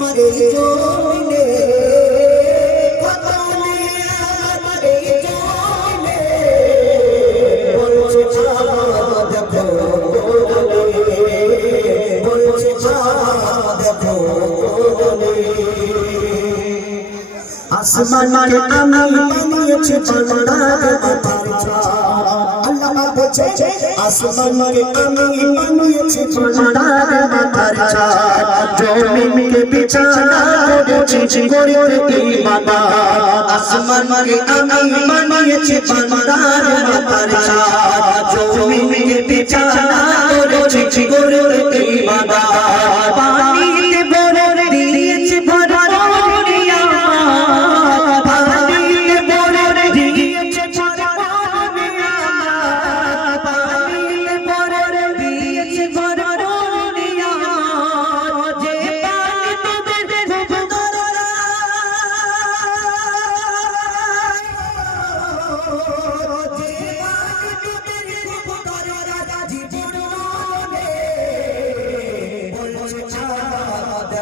নিয়ামত জমিনে কত নিয়ামত জমিনে বলছে আদ কোরআনে বলছে আদ কোরআনে আসমানকে আমি বানিয়েছি বান্দার মাথার আল্লাহ বলছে আসমানকে আমি বানিয়েছি বান্দার জমিনকে বিছানা করেছি গরিব ইমানদার আসমানকে আমি মানিয়েছি বান্দার মাথার জমিনকে বিছানা করেছি এই ইমানদার